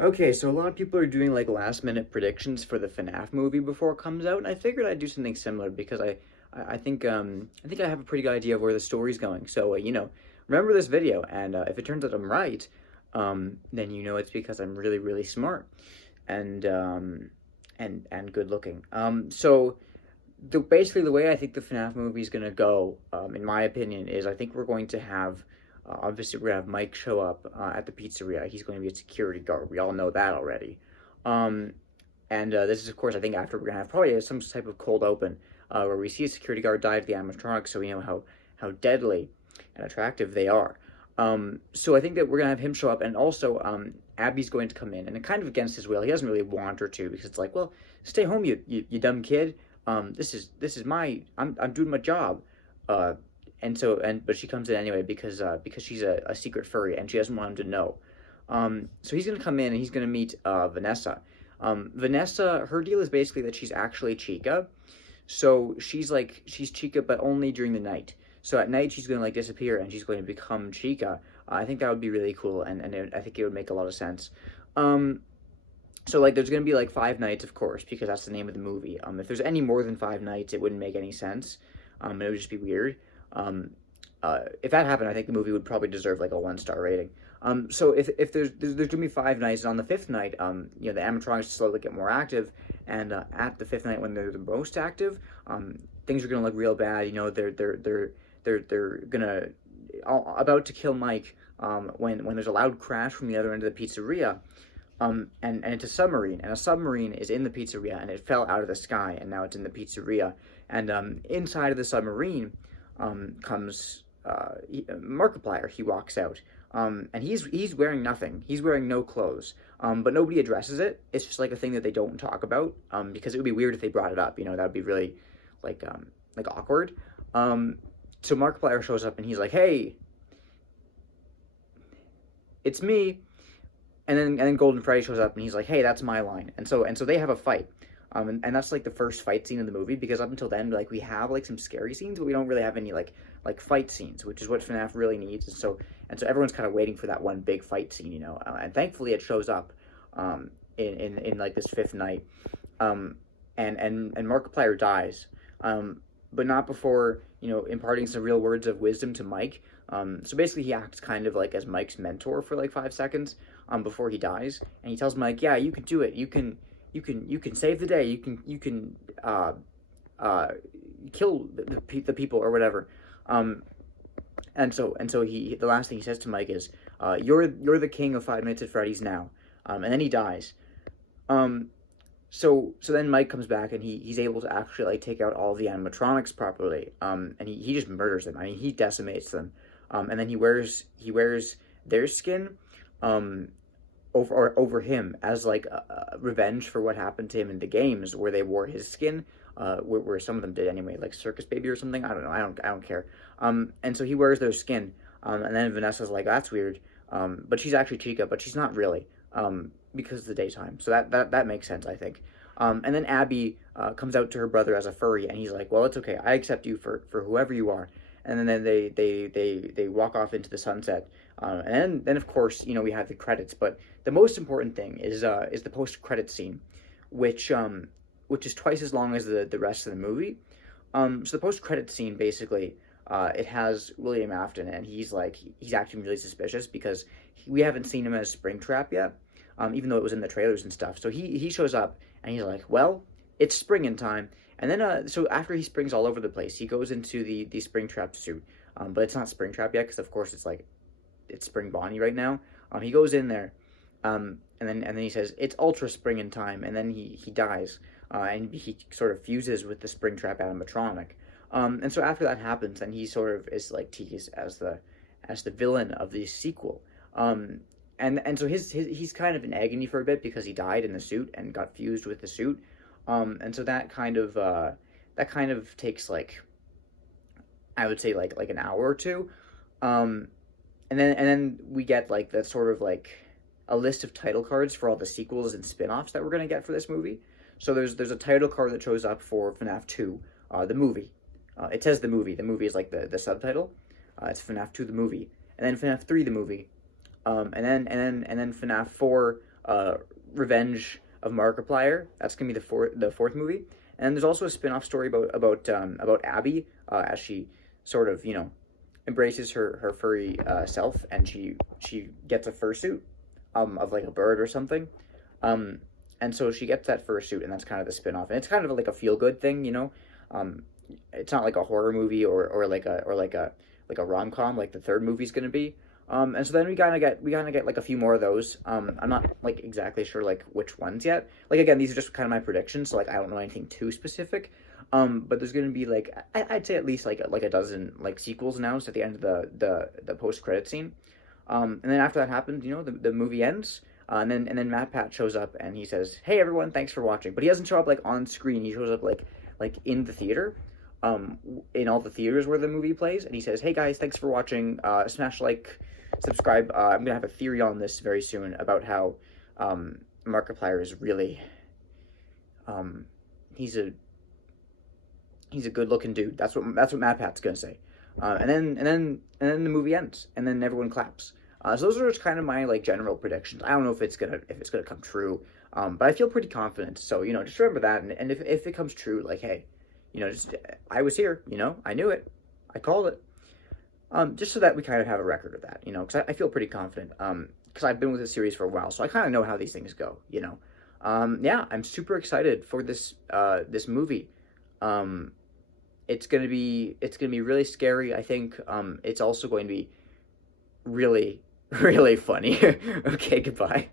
Okay, so a lot of people are doing like last minute predictions for the FNAF movie before it comes out, and I figured I'd do something similar because I think I have a pretty good idea of where the story's going. So remember this video, and if it turns out I'm right, then you know it's because I'm really really smart and and good looking. Basically the way I think the FNAF movie is gonna go, in my opinion, is I think we're going to have obviously we're gonna have Mike show up at the pizzeria. He's going to be a security guard. We all know that already. Um, and this is of course I think after we're gonna have probably some type of cold open where we see a security guard dive the animatronics, so we know how deadly and attractive they are. So I think that we're gonna have him show up, and also Abby's going to come in, and kind of against his will. He doesn't really want her to because it's like, well, stay home, you dumb kid. This is my I'm doing my job. Uh, but she comes in anyway because she's a secret furry and she doesn't want him to know. So he's gonna come in and he's gonna meet Vanessa. Vanessa, her deal is basically that she's actually Chica. So she's Chica, but only during the night. So at night she's gonna like disappear and she's going to become Chica. I think that would be really cool, and I think it would make a lot of sense. Um, so like there's gonna be like 5 nights, of course, because that's the name of the movie. If there's any more than 5 nights, it wouldn't make any sense. It would just be weird. Um, if that happened, I think the movie would probably deserve like a 1 star rating. So if there's gonna be 5 nights, and on the fifth night, the animatronics slowly get more active, and at the fifth night when they're the most active, things are gonna look real bad. They're gonna about to kill Mike. When there's a loud crash from the other end of the pizzeria, and it's a submarine, and a submarine is in the pizzeria, and it fell out of the sky, and now it's in the pizzeria, and inside of the submarine comes Markiplier. He walks out, and he's wearing nothing. He's wearing no clothes, but nobody addresses it. It's just like a thing that they don't talk about, because it would be weird if they brought it up. That would be really like awkward. So Markiplier shows up, and he's like, "Hey, it's me." And then Golden Freddy shows up and he's like, "Hey, that's my line." And so they have a fight. And that's like the first fight scene in the movie, because up until then, like, we have like some scary scenes, but we don't really have any like fight scenes, which is what FNAF really needs. And so everyone's kind of waiting for that one big fight scene. And thankfully it shows up in like this fifth night. And Markiplier dies, but not before imparting some real words of wisdom to Mike. So basically, he acts kind of like as Mike's mentor for like 5 seconds before he dies, and he tells Mike, "Yeah, you can do it. You can save the day. You can kill the people or whatever." And so he the last thing he says to Mike is, "You're the king of Five Nights at Freddy's now," and then he dies. So then Mike comes back and he's able to actually like take out all the animatronics properly. And he just murders them. I mean, he decimates them. And then he wears their skin over him as like a revenge for what happened to him in the games, where they wore his skin, where some of them did anyway, like Circus Baby or something. I don't know. I don't care. And so he wears their skin. And then Vanessa's like, "That's weird." But she's actually Chica, but she's not really. Because it's the daytime. So that makes sense, I think. And then Abby comes out to her brother as a furry, and he's like, "Well, it's okay. I accept you for whoever you are." And then they walk off into the sunset. And then of course we have the credits. But the most important thing is the post credit scene, which is twice as long as the rest of the movie. So the post credit scene basically. It has William Afton, and he's acting really suspicious because we haven't seen him as Springtrap yet, even though it was in the trailers and stuff. So he shows up, and he's like, "Well, it's springing time." And then so after he springs all over the place, he goes into the Springtrap suit, but it's not Springtrap yet because of course it's Spring Bonnie right now. He goes in there, and then he says it's Ultra Springing time, and then he dies, and he sort of fuses with the Springtrap animatronic. And so after that happens, then he sort of is like teased as the villain of the sequel. And so he's kind of in agony for a bit because he died in the suit and got fused with the suit. And so that kind of takes like, I would say like an hour or two. And then we get like that sort of like a list of title cards for all the sequels and spin-offs that we're gonna get for this movie. So there's a title card that shows up for FNAF 2, the movie. It says the movie. The movie is like the subtitle. It's FNAF 2 the movie, and then FNAF 3 the movie, and then FNAF 4 Revenge of Markiplier. That's gonna be the fourth movie. And there's also a spin-off story about Abby, as she sort of, embraces her furry self, and she gets a fursuit of like a bird or something. And so she gets that fursuit, and that's kind of the spin-off. And it's kind of like a feel-good thing, Um, it's not like a horror movie or like a rom-com like the third movie's gonna be. And so then we kind of get like a few more of those. I'm not like exactly sure like which ones yet. Like again, these are just kind of my predictions, so like I don't know anything too specific. But there's gonna be like I'd say at least like a dozen like sequels announced at the end of the post credit scene. And then after that happens, the movie ends. And then Matt Pat shows up and he says, "Hey everyone, thanks for watching." But he doesn't show up like on screen. He shows up like in the theater, in all the theaters where the movie plays, and he says, "Hey guys, thanks for watching. Smash like, subscribe. I'm gonna have a theory on this very soon about how Markiplier is really he's a good looking dude." That's what Matt Pat's gonna say. And then the movie ends, and then everyone claps. So those are just kind of my like general predictions. I don't know if it's gonna come true, but I feel pretty confident. So just remember that, and if it comes true, like hey, just I was here. I knew it, I called it. Just so that we kind of have a record of that, because I feel pretty confident. Because I've been with the series for a while, so I kind of know how these things go. Yeah, I'm super excited for this movie. It's gonna be really scary. I think. It's also going to be really really funny. Okay, goodbye.